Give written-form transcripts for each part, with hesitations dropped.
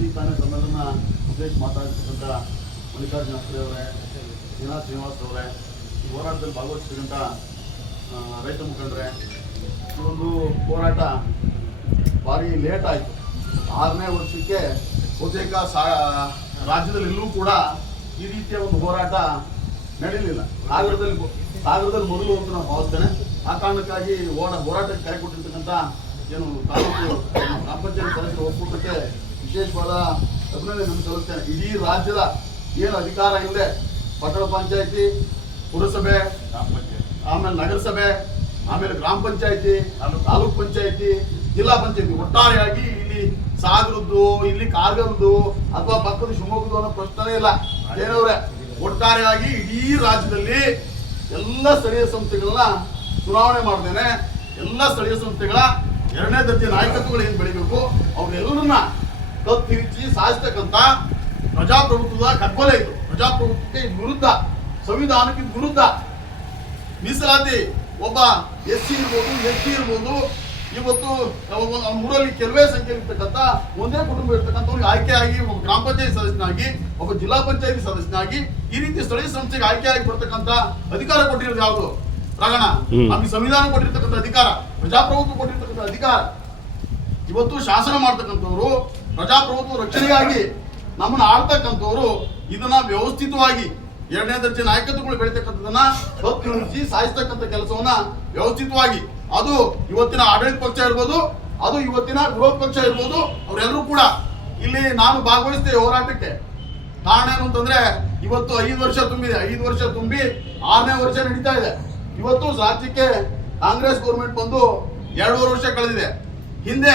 ಈ ತಾನೇ ತಮ್ಮೆಲ್ಲನ್ನ ಉದ್ದೇಶ ಮಾತಾಡ್ತಕ್ಕಂಥ ಮಲ್ಲಿಕಾರ್ಜುನ ಅವರೇ, ದಿನಾ ಶ್ರೀನಿವಾಸ್ ಅವರೇ, ಈ ಹೋರಾಟದಲ್ಲಿ ಭಾಗವಹಿಸ್ತಕ್ಕಂಥ ರೈತ ಮುಖಂಡರೇ, ಈ ಒಂದು ಹೋರಾಟ ಭಾರಿ ಲೇಟ್ ಆಯಿತು. 6ನೇ ವರ್ಷಕ್ಕೆ ಬಹುತೇಕ ರಾಜ್ಯದಲ್ಲಿ ಎಲ್ಲೂ ಕೂಡ ಈ ರೀತಿಯ ಒಂದು ಹೋರಾಟ ನಡೆಯಲಿಲ್ಲ. ಸಾಗರದಲ್ಲಿ ಮೊದಲು ಅಂತ ನಾನು ಭಾವಿಸ್ತೇನೆ. ಆ ಕಾರಣಕ್ಕಾಗಿ ಹೋರಾಟಕ್ಕೆ ಕರೆ ಕೊಟ್ಟಿರ್ತಕ್ಕಂಥ ಏನು ತಾಲೂಕು ಗ್ರಾಮ ಪಂಚಾಯತ್ ಸದಸ್ಯರ ಒಕ್ಕೂಟಕ್ಕೆ ವಿಶೇಷವಾದ ಅಭಿನಂದನೆ ಸಲ್ಲಿಸ್ತೇನೆ. ಇಡೀ ರಾಜ್ಯದ ಏನು ಅಧಿಕಾರ ಇಲ್ಲದೆ ಪಟ್ಟಣ ಪಂಚಾಯತಿ, ಪುರಸಭೆ, ಆಮೇಲೆ ನಗರಸಭೆ, ಆಮೇಲೆ ಗ್ರಾಮ ಪಂಚಾಯತಿ, ತಾಲೂಕ್ ಪಂಚಾಯತಿ, ಜಿಲ್ಲಾ ಪಂಚಾಯತಿ, ಒಟ್ಟಾರೆಯಾಗಿ ಇಲ್ಲಿ ಸಾಗರದ್ದು, ಇಲ್ಲಿ ಕಾರ್ಗಲ್ದು ಅಥವಾ ಪಕ್ಕದ ಶಿವಮೊಗ್ಗದ್ದು ಅನ್ನೋ ಪ್ರಶ್ನೆ ಇಲ್ಲ. ಏನವ್ರೆ, ಒಟ್ಟಾರೆಯಾಗಿ ಇಡೀ ರಾಜ್ಯದಲ್ಲಿ ಎಲ್ಲ ಸ್ಥಳೀಯ ಸಂಸ್ಥೆಗಳನ್ನ ಚುನಾವಣೆ ಮಾಡ್ದೇನೆ ಎಲ್ಲ ಸ್ಥಳೀಯ ಸಂಸ್ಥೆಗಳ 2ನೇ ದರ್ಜೆ ನಾಯಕತ್ವಗಳು ಏನು ಬೆಳಿಬೇಕು ಅವ್ರೆಲ್ಲರನ್ನ ಕತ್ತಿರಿಚಿ ಸಾಧಿಸ್ತಕ್ಕಂಥ ಪ್ರಜಾಪ್ರಭುತ್ವದ ಕಗ್ಗೊಲೆ ಇದು. ಪ್ರಜಾಪ್ರಭುತ್ವಕ್ಕೆ ವಿರುದ್ಧ, ಸಂವಿಧಾನಕ್ಕೆ ವಿರುದ್ಧ. ಮೀಸಲಾತಿ ಒಬ್ಬ SC ಇರ್ಬೋದು, ST ಇರ್ಬೋದು, ಇವತ್ತು ಊರಲ್ಲಿ ಕೆಲವೇ ಸಂಖ್ಯೆ ಇರ್ತಕ್ಕಂಥ ಒಂದೇ ಕುಟುಂಬ ಇರ್ತಕ್ಕಂಥವ್ರಿಗೆ ಆಯ್ಕೆಯಾಗಿ ಒಬ್ಬ ಗ್ರಾಮ ಪಂಚಾಯತ್ ಸದಸ್ಯನಾಗಿ, ಒಬ್ಬ ಜಿಲ್ಲಾ ಪಂಚಾಯತಿ ಸದಸ್ಯನಾಗಿ ಈ ರೀತಿ ಸ್ಥಳೀಯ ಸಂಸ್ಥೆಗೆ ಆಯ್ಕೆಯಾಗಿ ಬರ್ತಕ್ಕಂಥ ಅಧಿಕಾರ ಕೊಟ್ಟಿರೋದು ಯಾವುದು? ರಗಣ. ನಮಗೆ ಸಂವಿಧಾನ ಕೊಟ್ಟಿರ್ತಕ್ಕಂಥ ಅಧಿಕಾರ, ಪ್ರಜಾಪ್ರಭುತ್ವ ಕೊಟ್ಟಿರ್ತಕ್ಕಂಥ ಅಧಿಕಾರ. ಇವತ್ತು ಶಾಸನ ಮಾಡ್ತಕ್ಕಂಥವ್ರು, ಪ್ರಜಾಪ್ರಭುತ್ವ ರಕ್ಷಣೆಗಾಗಿ ನಮ್ಮನ್ನು ಆಳ್ತಕ್ಕಂಥವ್ರು ಇದನ್ನ ವ್ಯವಸ್ಥಿತವಾಗಿ 2ನೇ ದರ್ಜೆ ನಾಯಕತ್ವಗಳು ಬೆಳೀತಕ್ಕಂಥದನ್ನ ಕತ್ತಿರಿಸಿ ಸಾಯಿಸ್ತಕ್ಕಂಥ ಕೆಲಸವನ್ನ ವ್ಯವಸ್ಥಿತವಾಗಿ, ಅದು ಇವತ್ತಿನ ಆಡಳಿತ ಪಕ್ಷ ಇರ್ಬೋದು, ಅದು ಇವತ್ತಿನ ವಿರೋಧ ಪಕ್ಷ ಇರ್ಬೋದು, ಅವರೆಲ್ಲರೂ ಕೂಡ ಇಲ್ಲಿ ನಾನು ಭಾಗವಹಿಸ್ತೇವೆ ಹೋರಾಟಕ್ಕೆ. ಕಾರಣ ಏನು ಅಂತಂದ್ರೆ ಇವತ್ತು 5 ವರ್ಷ ತುಂಬಿದೆ. 5 ವರ್ಷ ತುಂಬಿ 6ನೇ ವರ್ಷ ನಡೀತಾ ಇದೆ. ಇವತ್ತು ರಾಜ್ಯಕ್ಕೆ ಕಾಂಗ್ರೆಸ್ ಗೌರ್ಮೆಂಟ್ ಬಂದು 2.5 ವರ್ಷ ಕಳೆದಿದೆ. ಹಿಂದೆ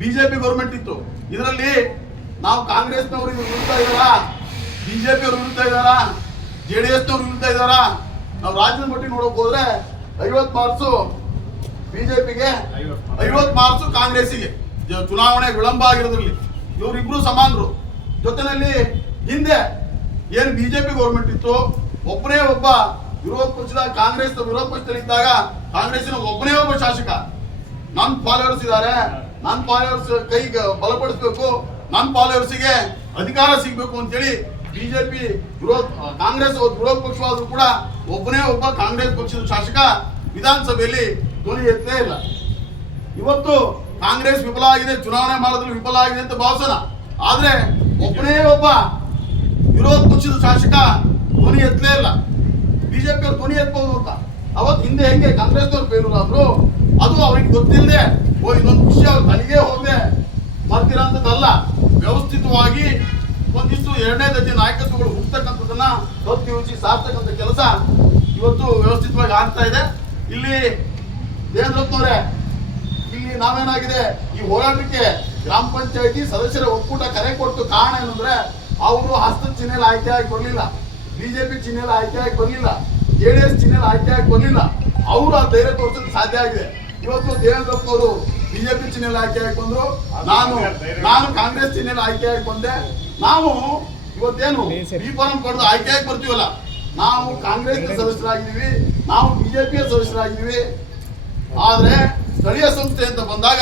ಬಿಜೆಪಿ ಗೌರ್ಮೆಂಟ್ ಇತ್ತು. ಇದರಲ್ಲಿ ನಾವು ಕಾಂಗ್ರೆಸ್ನವರು ವಿರುದ್ಧ ಇದ್ದಾರಾ, ಬಿಜೆಪಿ ಅವರು ವಿರುದ್ಧ ಇದ್ದಾರಾ, JDS ನವರು ವಿರುದ್ಧ ಇದ್ದಾರಾ? ನಾವು ರಾಜ್ಯದ ಮಟ್ಟಿಗೆ ನೋಡೋಕೆ ಹೋದ್ರೆ 50 ಮಾರ್ಕ್ಸು ಬಿಜೆಪಿಗೆ, 50 ಮಾರ್ಕ್ಸು ಕಾಂಗ್ರೆಸ್ಸಿಗೆ. ಚುನಾವಣೆ ವಿಳಂಬ ಆಗಿರೋದ್ರಲ್ಲಿ ಇವರಿಬ್ರು ಸಮಾನರು. ಜೊತೆಯಲ್ಲಿ ಹಿಂದೆ ಏನು ಬಿಜೆಪಿ ಗೌರ್ಮೆಂಟ್ ಇತ್ತು, ಒಬ್ಬನೇ ಒಬ್ಬ ವಿರೋಧ ಪಕ್ಷದ ಕಾಂಗ್ರೆಸ್ ವಿರೋಧ ಪಕ್ಷದಲ್ಲಿ ಇದ್ದಾಗ ಕಾಂಗ್ರೆಸ್ಸಿನ ಒಬ್ಬನೇ ಒಬ್ಬ ಶಾಸಕ, ನನ್ನ ಫಾಲೋವರ್ಸ್ ಇದ್ದಾರೆ, ನನ್ನ ಫಾಲೋವರ್ಸ್ ಕೈಗೆ ಬಲಪಡಿಸಬೇಕು, ನನ್ನ ಫಾಲೋವರ್ಸ್ಗೆ ಅಧಿಕಾರ ಸಿಗಬೇಕು ಅಂತೇಳಿ ಬಿಜೆಪಿ ಕಾಂಗ್ರೆಸ್ ವಿರೋಧ ಪಕ್ಷವಾದರೂ ಕೂಡ ಒಬ್ಬನೇ ಒಬ್ಬ ಕಾಂಗ್ರೆಸ್ ಪಕ್ಷದ ಶಾಸಕ ವಿಧಾನಸಭೆಯಲ್ಲಿ ಧ್ವನಿ ಎತ್ತಲೇ ಇಲ್ಲ. ಇವತ್ತು ಕಾಂಗ್ರೆಸ್ ವಿಫಲ ಆಗಿದೆ, ಚುನಾವಣೆ ಮಾಡೋದ್ರಲ್ಲಿ ವಿಫಲ ಆಗಿದೆ ಅಂತ ಭಾವಿಸೋಣ. ಆದ್ರೆ ಒಬ್ಬನೇ ಒಬ್ಬ ವಿರೋಧ ಪಕ್ಷದ ಶಾಸಕ ಧ್ವನಿ ಎತ್ತಲೇ ಇಲ್ಲ. ಬಿಜೆಪಿ ಅವ್ರು ಧ್ವನಿ ಎತ್ತಬಹುದು ಅಂತ ಅವತ್ತು ಹಿಂದೆ ಹೆಂಗೆ ಕಾಂಗ್ರೆಸ್ನವ್ರು ಫೇಲ್ಯೂರ್ ಆದ್ರು, ಅದು ಅವ್ರಿಗೆ ಗೊತ್ತಿಲ್ಲದೆ ಇದೊಂದು ವಿಷಯ ಅವ್ರ ತಲೆಗೆ ಹೋಗದೆ ಮಾಡ್ತಿರೋಂಥದ್ದಲ್ಲ. ವ್ಯವಸ್ಥಿತವಾಗಿ ಒಂದಿಷ್ಟು 2ನೇ ದರ್ಜೆ ನಾಯಕತ್ವಗಳು ಹುಡ್ತಕ್ಕಂಥದನ್ನ ಕತ್ತಿರಿಸಿ ಸಾರ್ತಕ್ಕಂಥ ಕೆಲಸ ಇವತ್ತು ವ್ಯವಸ್ಥಿತವಾಗಿ ಆಗ್ತಾ ಇದೆ. ಇಲ್ಲಿ ದೇವೇಂದ್ರಪ್ಪನವರೇ, ಇಲ್ಲಿ ನಾವೇನಾಗಿದೆ ಈ ಹೋರಾಟಕ್ಕೆ ಗ್ರಾಮ ಪಂಚಾಯತಿ ಸದಸ್ಯರ ಒಕ್ಕೂಟ ಕರೆ ಕೊಟ್ಟು ಕಾರಣ ಏನಂದ್ರೆ ಅವರು ಹಸ್ತದ ಚಿಹ್ನೆಯಲ್ಲಿ ಆಯ್ಕೆಯಾಗಿ ಬರಲಿಲ್ಲ, ಬಿಜೆಪಿ ಚಿಹ್ನೆಯಲ್ಲಿ ಆಯ್ಕೆಯಾಗಿ ಬರಲಿಲ್ಲ, JDS ಚಿಹ್ನೆಯಲ್ಲಿ ಆಯ್ಕೆಯಾಗಿ ಬರಲಿಲ್ಲ. ಅವರು ಆ ಧೈರ್ಯ ತೋರಿಸೋದು ಸಾಧ್ಯ ಆಗಿದೆ. ಇವತ್ತು ದೇವೇಂದ್ರಪ್ಪನವರು ಬಿಜೆಪಿ ಚಿಹ್ನೆಯಲ್ಲಿ ಆಯ್ಕೆಯಾಗಿ ಬಂದ್ರು, ನಾನು ಕಾಂಗ್ರೆಸ್ ಚಿಹ್ನೆಯಲ್ಲಿ ಆಯ್ಕೆಯಾಗಿ ಬಂದೆ. ನಾವು ಇವತ್ತೇನು ಈ ಫಾರಂ ಪಡೆದು ಆಯ್ಕೆಯಾಗಿ ಬರ್ತೀವಲ್ಲ, ನಾವು ಕಾಂಗ್ರೆಸ್ ಸದಸ್ಯರಾಗಿದ್ದೀವಿ, ನಾವು ಬಿಜೆಪಿಯ ಸದಸ್ಯರಾಗಿದ್ದೀವಿ. ಆದ್ರೆ ಸ್ಥಳೀಯ ಸಂಸ್ಥೆ ಅಂತ ಬಂದಾಗ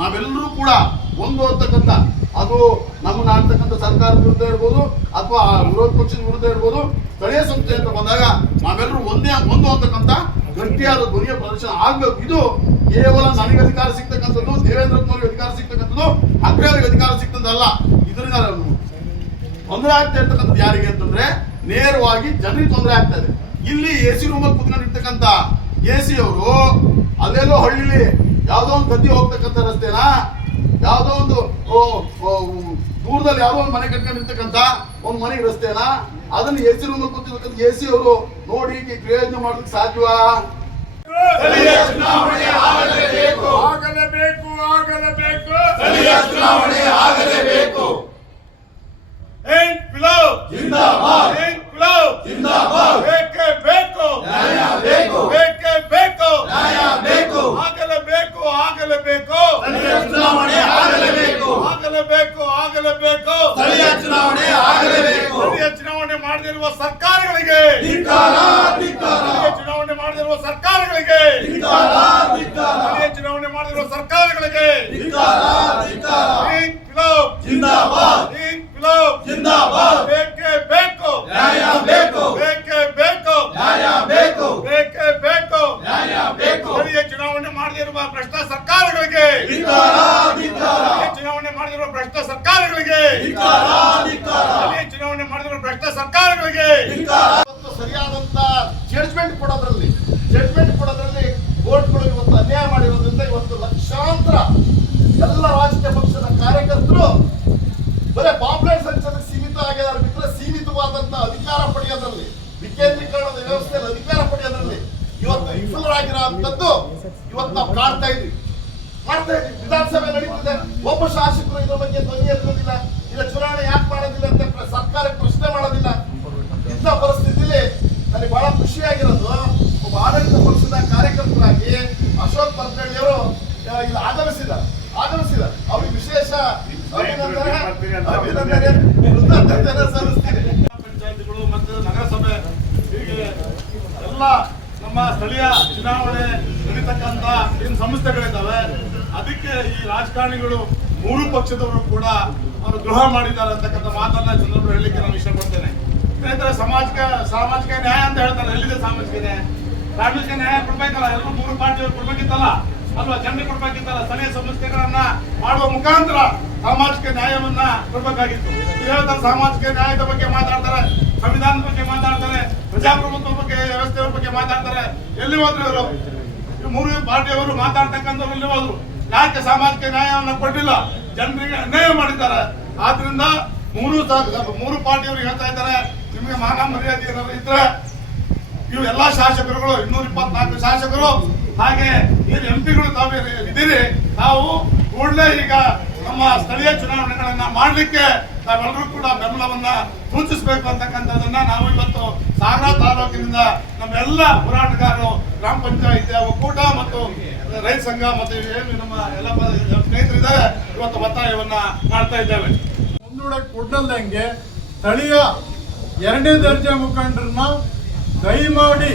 ನಾವೆಲ್ಲರೂ ಕೂಡ ಒಂದು ಅಂತಕ್ಕಂಥ, ಅದು ನಮ್ಮನ್ನ ಆಡ್ತಕ್ಕಂಥ ಸರ್ಕಾರದ ವಿರುದ್ಧ ಇರ್ಬೋದು ಅಥವಾ ವಿರೋಧ ಪಕ್ಷದ ವಿರುದ್ಧ ಇರ್ಬೋದು, ಸ್ಥಳೀಯ ಸಂಸ್ಥೆ ಅಂತ ಬಂದಾಗ ನಾವೆಲ್ಲರೂ ಒಂದು ಅಂತಕ್ಕಂಥ ಗಟ್ಟಿಯಾದ ಧ್ವನಿಯ ಪ್ರದರ್ಶನ ಆಗ್ಬೇಕು. ಇದು ಕೇವಲ ನನಗೆ ಅಧಿಕಾರ ಸಿಗ್ತಕ್ಕಂಥದ್ದು, ದೇವೇಂದ್ರಪ್ಪನವ್ರಿಗೆ ಅಧಿಕಾರ ಸಿಗ್ತಕ್ಕಂಥದ್ದು, ಅಗ್ರವರಿಗೆ ಅಧಿಕಾರ ಸಿಗ್ತದಲ್ಲ. ಇದರಿಂದ ತೊಂದರೆ ಆಗ್ತಾ ಇರ್ತಕ್ಕಂಥದ್ದು ಯಾರಿಗೆ ಅಂತಂದ್ರೆ ನೇರವಾಗಿ ಜನರಿಗೆ ತೊಂದರೆ ಆಗ್ತಾ ಇದೆ. ಇಲ್ಲಿ AC ರೂಮಲ್ಲಿ ಕುತ್ಕೊಂಡಿರ್ತಕ್ಕಂಥ AC ಅವರು ಅಲ್ಲೆಲ್ಲೋ ಹಳ್ಳಿಲಿ ಯಾವುದೋ ಒಂದು ಗದ್ದೆ ಹೋಗ್ತಕ್ಕಂಥ ರಸ್ತೆನ, ಯಾವುದೋ ಒಂದು ದೂರದಲ್ಲಿ ಯಾವುದೋ ಒಂದು ಮನೆ ಕಟ್ಕೊಂಡಿರ್ತಕ್ಕಂಥ ಒಂದು ಮನೆಗೆ ರಸ್ತೆನ, ಅದನ್ನು AC ರೂಮಲ್ಲಿ ಕೂತಿರ್ತಕ್ಕಂಥ AC ಅವರು ನೋಡಿ ಪ್ರಯೋಜನ ಮಾಡ್ಲಿಕ್ಕೆ ಸಾಧ್ಯವಾ? ಆಗಲೇಬೇಕು. ಬೇಕೇ ಬೇಕು, ನ್ಯಾಯ ಬೇಕು, ಬೇಕೇ ಬೇಕು, ನ್ಯಾಯ ಬೇಕು, ಆಗಲೇಬೇಕು, ಸ್ಥಳೀಯ ಚುನಾವಣೆ ಆಗಲೇಬೇಕು, ಸ್ಥಳೀಯ ಚುನಾವಣೆ ಆಗಲೇಬೇಕು. ಸ್ಥಳೀಯ ಚುನಾವಣೆ ಮಾಡದಿರುವ ಸರ್ಕಾರಗಳಿಗೆ ಧಿಕ್ಕಾರ, ಸ್ಥಳೀಯ ಚುನಾವಣೆ ಮಾಡದಿರುವ ಸರ್ಕಾರಗಳಿಗೆ ಧಿಕ್ಕಾರ, ಸ್ಥಳೀಯ ಚುನಾವಣೆ ಮಾಡದಿರುವ ಸರ್ಕಾರಗಳಿಗೆ ಧಿಕ್ಕಾರ. ಜಿಂದಾಬಾದ್. ಸ್ಥಳೀಯ ಚುನಾವಣೆ ಮಾಡಿದ ಭ್ರಷ್ಟ ಸರ್ಕಾರಗಳಿಗೆ ಇವತ್ತು ಸರಿಯಾದಂತ ಜಡ್ಜ್ಮೆಂಟ್ ಕೊಡೋದ್ರಲ್ಲಿ ಕೋರ್ಟ್ಗಳು ಇವತ್ತು ಅನ್ಯಾಯ ಮಾಡಿರೋದ್ರಿಂದ ಇವತ್ತು ಲಕ್ಷಾಂತರ ಎಲ್ಲ ರಾಜಕೀಯ ಪಕ್ಷದ ಕಾರ್ಯಕರ್ತರು ಬರೇ ಪಾಪ್ಯುಲರ್ ಸಂಚಲನಕ್ಕೆ ಸೀಮಿತ ಆಗಿದ್ದಾರೆ ಬಿಟ್ಟರೆ ಸೀಮಿತವಾದಂತ ಅಧಿಕಾರ ಪಡೆಯೋದ್ರಲ್ಲಿ ವಿಕೇಂದ್ರೀಕರಣದ ವ್ಯವಸ್ಥೆಯಲ್ಲಿ ಅಧಿಕಾರ ಪಡೆಯೋದ್ರಲ್ಲಿ ಇವತ್ತು ವಿಫಲರಾಗಿರೋಂಥದ್ದು ಇವತ್ತು ನಾವು ಮಾಡ್ತಾ ಇದ್ವಿ. ವಿಧಾನಸಭೆ ನಡೀತಿದೆ, ಒಬ್ಬ ಶಾಸಕರು ಇದ್ರ ಬಗ್ಗೆ ಧ್ವನಿ ಎತ್ತುವುದಿಲ್ಲ, ಇಲ್ಲ ಚುನಾವಣೆ ಯಾಕೆ ಮಾಡೋದಿಲ್ಲ ಅಂತ ಸರ್ಕಾರಕ್ಕೆ ಪ್ರಶ್ನೆ ಮಾಡೋದಿಲ್ಲ. ಇಂಥ ಪರಿಸ್ಥಿತಿಯಲ್ಲಿ ನನಗೆ ಬಹಳ ಖುಷಿಯಾಗಿರೋದು, ಒಬ್ಬ ಆಡಳಿತ ಪಕ್ಷದ ಕಾರ್ಯಕರ್ತರಾಗಿ ಅಶೋಕ್ ಪರ್ಕಳ್ಳಿ ಅವರು ಇಲ್ಲಿ ಆಗಮಿಸಿದ್ದಾರೆ. ಅವ್ರಿಗೆ ವಿಶೇಷ ಅಭಿನಂದನೆ ಸಲ್ಲಿಸ್ತೀನಿ. ಪಂಚಾಯತಿಗಳು ಮತ್ತು ನಗರಸಭೆ ಹೀಗೆ ಎಲ್ಲ ನಮ್ಮ ಸ್ಥಳೀಯ ಚುನಾವಣೆ ನಡೀತಕ್ಕಂಥ ಏನು ಸಂಸ್ಥೆಗಳಿದ್ದಾವೆ ಅದಕ್ಕೆ ಈ ರಾಜಕಾರಣಿಗಳು ಮೂರು ಪಕ್ಷದವರು ಕೂಡ ಅವರು ದ್ರೋಹ ಮಾಡಿದ್ದಾರೆ ಅಂತಕ್ಕಂಥ ಮಾತನ್ನ ಸಂದರ್ಭ ಹೇಳಲಿಕ್ಕೆ ನಾನು ಇಷ್ಟಪಡ್ತೇನೆ. ಸ್ನೇಹಿತರೆ, ಸಾಮಾಜಿಕ ನ್ಯಾಯ ಅಂತ ಹೇಳ್ತಾರೆ. ಎಲ್ಲಿದೆ ಸಾಮಾಜಿಕ ನ್ಯಾಯ ಕೊಡ್ಬೇಕಲ್ಲ, ಎಲ್ಲರೂ ಮೂರು ಪಾರ್ಟಿಯವರು ಕೊಡ್ಬೇಕಿತ್ತಲ್ಲ ಅಲ್ವಾ, ಜನರಿಗೆ ಕೊಡ್ಬೇಕಿತ್ತಲ್ಲ. ಸ್ಥಳೀಯ ಸಂಸ್ಥೆಗಳನ್ನ ಮಾಡುವ ಮುಖಾಂತರ ಸಾಮಾಜಿಕ ನ್ಯಾಯವನ್ನ ಕೊಡ್ಬೇಕಾಗಿತ್ತು. ಹೇಳ್ತಾರೆ ಸಾಮಾಜಿಕ ನ್ಯಾಯದ ಬಗ್ಗೆ ಮಾತಾಡ್ತಾರೆ, ಸಂವಿಧಾನದ ಬಗ್ಗೆ ಮಾತಾಡ್ತಾರೆ, ಪ್ರಜಾಪ್ರಭುತ್ವ ಬಗ್ಗೆ, ವ್ಯವಸ್ಥೆಯ ಬಗ್ಗೆ ಮಾತಾಡ್ತಾರೆ. ಎಲ್ಲಿ ಹೋದ್ರು ಇವರು? ಮೂರು ಪಾರ್ಟಿಯವರು ಮಾತಾಡ್ತಕ್ಕಂಥವ್ರು ಎಲ್ಲಿ ಹೋದ್ರು? ಯಾಕೆ ಸಾಮಾಜಿಕ ನ್ಯಾಯವನ್ನು ಕೊಟ್ಟಿಲ್ಲ? ಜನರಿಗೆ ಅನ್ಯಾಯ ಮಾಡಿದ್ದಾರೆ. ಆದ್ರಿಂದ ಮೂರು ಪಾರ್ಟಿಯವರು ಹೇಳ್ತಾ ಇದ್ದಾರೆ, ನಿಮಗೆ ಮಾನ ಮರ್ಯಾದೆ ಏನಾದ್ರು ಇದ್ರೆ ಇವು ಎಲ್ಲಾ ಶಾಸಕರುಗಳು 224 ಶಾಸಕರು ಹಾಗೆ ಏನು ಎಂಪಿಗಳು ತಾವು ಇದ್ದೀರಿ, ತಾವು ಕೂಡಲೇ ಈಗ ನಮ್ಮ ಸ್ಥಳೀಯ ಚುನಾವಣೆಗಳನ್ನ ಮಾಡಲಿಕ್ಕೆ ತಾವೆಲ್ಲರೂ ಕೂಡ ಬೆಂಬಲವನ್ನ ಸೂಚಿಸಬೇಕು ಅಂತಕ್ಕಂಥದ್ದನ್ನ ನಾವು ಇವತ್ತು ಸಾಗರ ತಾಲೂಕಿನಿಂದ ನಮ್ಮೆಲ್ಲ ಹೋರಾಟಗಾರರು, ಗ್ರಾಮ ಪಂಚಾಯಿತಿಯ ಒಕ್ಕೂಟ ಮತ್ತು ರೈತ ಸಂಘ ಮತ್ತು ಏನು ನಮ್ಮ ಎಲ್ಲ ಸ್ನೇಹಿತರಿದ್ದಾರೆ ಇವತ್ತು ಒತ್ತಾಯವನ್ನ ಮಾಡ್ತಾ ಇದ್ದೇವೆ. ಮುಂದೂಡಕ್ಕೆ ಕೊಡಲ್ದಂಗೆ ಸ್ಥಳೀಯ 2ನೇ ದರ್ಜೆ ಮುಖಂಡರನ್ನ ದಯಮಾಡಿ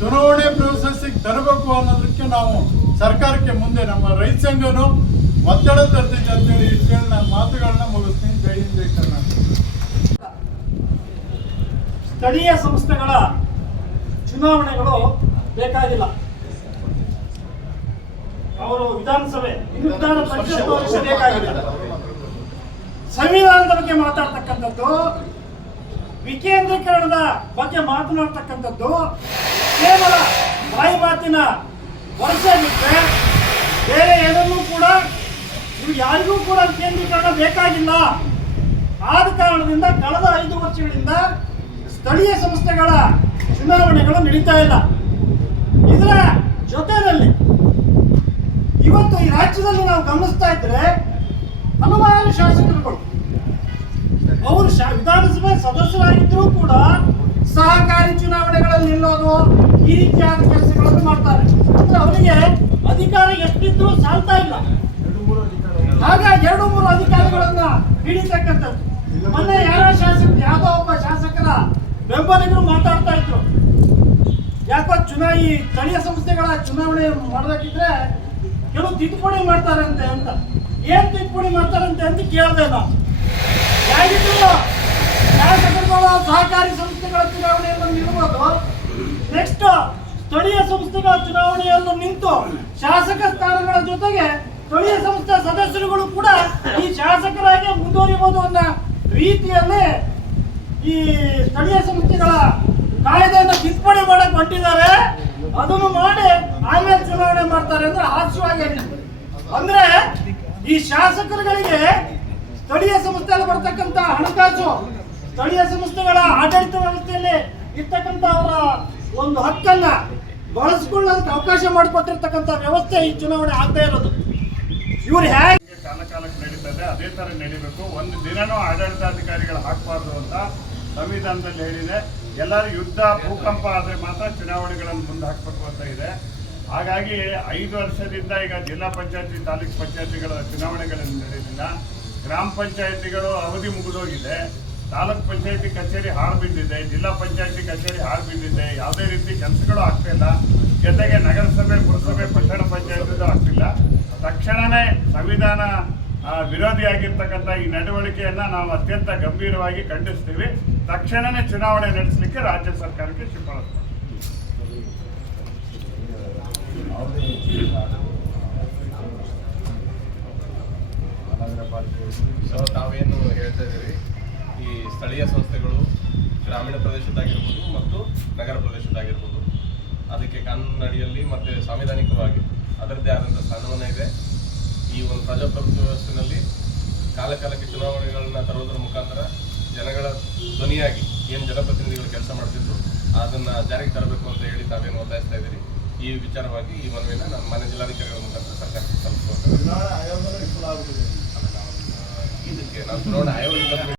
ಚುನಾವಣೆ ಪ್ರೊಸೆಸ್ಸಿಗೆ ತರಬೇಕು ಅನ್ನೋದಕ್ಕೆ ನಾವು ಸರ್ಕಾರಕ್ಕೆ ಮುಂದೆ ನಮ್ಮ ರೈತ ಸಂಘನು ಒತ್ತಡ ತರ್ತಿದ್ದೆ ಅಂತೇಳಿ ಇಷ್ಟು ಹೇಳಿ ನನ್ನ ಮಾತುಗಳನ್ನ ಮುಗಿಸ್ತೀನಿ. ಜೈ ಹಿಂದ್, ಜೈ ಕರ್ನಾಟಕ. ಸ್ಥಳೀಯ ಸಂಸ್ಥೆಗಳ ಚುನಾವಣೆಗಳು ಬೇಕಾಗಿಲ್ಲ. ಅವರು ವಿಧಾನಸಭೆ ವಿಧಾನ ಪರಿಷತ್ ಬೇಕಾಗಿಲ್ಲ. ಸಂವಿಧಾನದ ಬಗ್ಗೆ ಮಾತಾಡ್ತಕ್ಕಂಥದ್ದು, ವಿಕೇಂದ್ರೀಕರಣದ ಬಗ್ಗೆ ಮಾತನಾಡ್ತಕ್ಕಂಥದ್ದು ಕೇವಲ ಬಾಯಿ ಮಾತಿನ ವರ್ಷ ಬಿಟ್ಟರೆ ಬೇರೆ ಏನನ್ನೂ ಕೂಡ ಇವು ಯಾರಿಗೂ ಕೂಡ ವಿಕೇಂದ್ರೀಕರಣ ಬೇಕಾಗಿಲ್ಲ. ಆದ ಕಾರಣದಿಂದ ಕಳೆದ 5 ವರ್ಷಗಳಿಂದ ಸ್ಥಳೀಯ ಸಂಸ್ಥೆಗಳ ಚುನಾವಣೆಗಳು ನಡೀತಾ ಇಲ್ಲ. ಇದರ ಜೊತೆಯಲ್ಲಿ ಇವತ್ತು ಈ ರಾಜ್ಯದಲ್ಲಿ ನಾವು ಗಮನಿಸ್ತಾ ಇದ್ರೆ ಹಲವಾರು ಶಾಸಕರುಗಳು ಅವರು ವಿಧಾನಸಭೆ ಸದಸ್ಯರಾಗಿದ್ದರೂ ಕೂಡ ಸಹಕಾರಿ ಚುನಾವಣೆಗಳಲ್ಲಿ ನಿಲ್ಲೋದು, ಈ ರೀತಿಯಾದ ಕೆಲಸಗಳನ್ನು ಮಾಡ್ತಾರೆ. ಅಂದ್ರೆ ಅವರಿಗೆ ಅಧಿಕಾರ ಎಷ್ಟಿದ್ರೂ ಸಾಲ್ತಾ ಇಲ್ಲ. ಹಾಗಾಗಿ 2-3 ಅಧಿಕಾರಿಗಳನ್ನ ಹಿಡಿತಕ್ಕಂಥದ್ದು. ಮೊನ್ನೆ ಯಾವುದೋ ಒಬ್ಬ ಶಾಸಕರ ಬೆಂಬಲಿಗರು ಮಾತಾಡ್ತಾ ಇದ್ರು, ಯಾಕೋ ಈ ಸ್ಥಳೀಯ ಸಂಸ್ಥೆಗಳ ಚುನಾವಣೆ ಮಾಡಬೇಕಿದ್ರೆ ಕೆಲವು ತಿದ್ದುಪಡಿ ಮಾಡ್ತಾರಂತೆ ಅಂತ. ಏನ್ ತಿದ್ದುಪಡಿ ಮಾಡ್ತಾರಂತೆ ಅಂತ ಕೇಳಿದೆ ನಾವು. ಯಾಗಿದ್ರು ಶಾಸಕರುಗಳು ಸಹಕಾರಿ ಸಂಸ್ಥೆಗಳ ಚುನಾವಣೆಯನ್ನು ನಿಲ್ಬೋದು, ನೆಕ್ಸ್ಟ್ ಸ್ಥಳೀಯ ಸಂಸ್ಥೆಗಳ ಚುನಾವಣೆಯನ್ನು ನಿಂತು ಶಾಸಕ ಸ್ಥಾನಗಳ ಜೊತೆಗೆ ಸ್ಥಳೀಯ ಸಂಸ್ಥೆ ಸದಸ್ಯರುಗಳು ಕೂಡ ಈ ಶಾಸಕರಾಗಿ ಮುಂದುವರಿಬಹುದು ಅನ್ನೋ ರೀತಿಯಲ್ಲಿ ಈ ಸ್ಥಳೀಯ ಸಂಸ್ಥೆಗಳ ಕಾಯ್ದೆಯನ್ನು ತಿದ್ದುಪಡಿ ಮಾಡಕ್ ಹೊಂಟಿದ್ದಾರೆ. ಅದನ್ನು ಮಾಡಿ ಆಮೇಲೆ ಚುನಾವಣೆ ಮಾಡ್ತಾರೆ ಅಂದ್ರೆ ಹಾಸ್ಯವಾಗಿದೆ. ಅಂದ್ರೆ ಈ ಶಾಸಕರುಗಳಿಗೆ ಸ್ಥಳೀಯ ಸಂಸ್ಥೆಯಲ್ಲಿ ಬರ್ತಕ್ಕಂಥ ಹಣಕಾಸು, ಸ್ಥಳೀಯ ಸಂಸ್ಥೆಗಳ ಆಡಳಿತ ವ್ಯವಸ್ಥೆಯಲ್ಲಿ ಇರ್ತಕ್ಕಂಥ ಅವರ ಒಂದು ಹಕ್ಕನ್ನ ಬಳಸಿಕೊಳ್ಳೋದಕ್ಕೆ ಅವಕಾಶ ಮಾಡಿಕೊಟ್ಟಿರ್ತಕ್ಕಂಥ ವ್ಯವಸ್ಥೆ ಈ ಚುನಾವಣೆ ಆಗದೆ ಇರೋದು. ಇವ್ರು ಹೇಗೆ ಕಾಲಕ್ಕೆ ನಡೀತದೆ ಅದೇ ತರ ನಡೀಬೇಕು. ಒಂದು ದಿನನೂ ಆಡಳಿತಾಧಿಕಾರಿಗಳು ಹಾಕಬಾರ್ದು ಅಂತ ಸಂವಿಧಾನದಲ್ಲಿ ಹೇಳಿದೆ. ಎಲ್ಲರೂ ಯುದ್ಧ ಭೂಕಂಪ ಆದ್ರೆ ಮಾತ್ರ ಚುನಾವಣೆಗಳನ್ನು ಮುಂದೆ ಹಾಕಬೇಕು ಅಂತ ಇದೆ. ಹಾಗಾಗಿ 5 ವರ್ಷದಿಂದ ಈಗ ಜಿಲ್ಲಾ ಪಂಚಾಯತಿ, ತಾಲೂಕು ಪಂಚಾಯತಿಗಳ ಚುನಾವಣೆಗಳನ್ನು ನಡೆದಿಲ್ಲ. ಗ್ರಾಮ ಪಂಚಾಯತಿಗಳು ಅವಧಿ ಮುಗಿದೋಗಿದೆ. ತಾಲೂಕ್ ಪಂಚಾಯತಿ ಕಚೇರಿ ಹಾಳು ಬಿದ್ದಿದೆ, ಜಿಲ್ಲಾ ಪಂಚಾಯತಿ ಕಚೇರಿ ಹಾಳು ಬಿದ್ದಿದೆ. ಯಾವುದೇ ರೀತಿ ಕೆಲಸಗಳು ಆಗ್ತಿಲ್ಲ. ಜೊತೆಗೆ ನಗರಸಭೆ, ಪುರಸಭೆ, ಪಟ್ಟಣ ಪಂಚಾಯತಿದು ಆಗ್ತಿಲ್ಲ. ತಕ್ಷಣವೇ ಸಂವಿಧಾನ ವಿರೋಧಿಯಾಗಿರ್ತಕ್ಕಂಥ ಈ ನಡವಳಿಕೆಯನ್ನ ನಾವು ಅತ್ಯಂತ ಗಂಭೀರವಾಗಿ ಖಂಡಿಸ್ತೀವಿ. ತಕ್ಷಣವೇ ಚುನಾವಣೆ ನಡೆಸಲಿಕ್ಕೆ ರಾಜ್ಯ ಸರ್ಕಾರಕ್ಕೆ ಶಿಫಾರಸು ಮಾಡ್ತೀವಿ. ಸೊ ತಾವೇನು ಹೇಳ್ತಾ ಇದ್ದೀರಿ, ಈ ಸ್ಥಳೀಯ ಸಂಸ್ಥೆಗಳು ಗ್ರಾಮೀಣ ಪ್ರದೇಶದ್ದಾಗಿರ್ಬೋದು ಮತ್ತು ನಗರ ಪ್ರದೇಶದ್ದಾಗಿರ್ಬೋದು ಅದಕ್ಕೆ ಕಾನೂನಿನ ಅಡಿಯಲ್ಲಿ ಮತ್ತು ಸಾಂವಿಧಾನಿಕವಾಗಿ ಅದರದ್ದೇ ಆದಂಥ ಸ್ಥಾನಮಾನ ಇದೆ. ಈ ಒಂದು ಪ್ರಜಾಪ್ರಭುತ್ವ ವ್ಯವಸ್ಥೆಯಲ್ಲಿ ಕಾಲಕಾಲಕ್ಕೆ ಚುನಾವಣೆಗಳನ್ನ ತರುವುದರ ಮುಖಾಂತರ ಜನಗಳ ಧ್ವನಿಯಾಗಿ ಏನು ಜನಪ್ರತಿನಿಧಿಗಳು ಕೆಲಸ ಮಾಡ್ತಿದ್ರು ಅದನ್ನು ಜಾರಿಗೆ ತರಬೇಕು ಅಂತ ಹೇಳಿ ತಾವೇನು ಒತ್ತಾಯಿಸ್ತಾ ಇದ್ದೀರಿ. ಈ ವಿಚಾರವಾಗಿ ಈ ಮನವಿನ ನಮ್ಮ ಮಾನ್ಯ ಜಿಲ್ಲಾಧಿಕಾರಿಗಳ ಮುಖಾಂತರ ಸರ್ಕಾರಕ್ಕೆ ತಲುಪಿಸುವಂಥ ಚುನಾವಣಾ ಆಯೋಗದ ವಿಫಲ ಆಗುತ್ತದೆ. ಇದಕ್ಕೆ ನಾವು ಚುನಾವಣಾ ಆಯೋಗದಿಂದ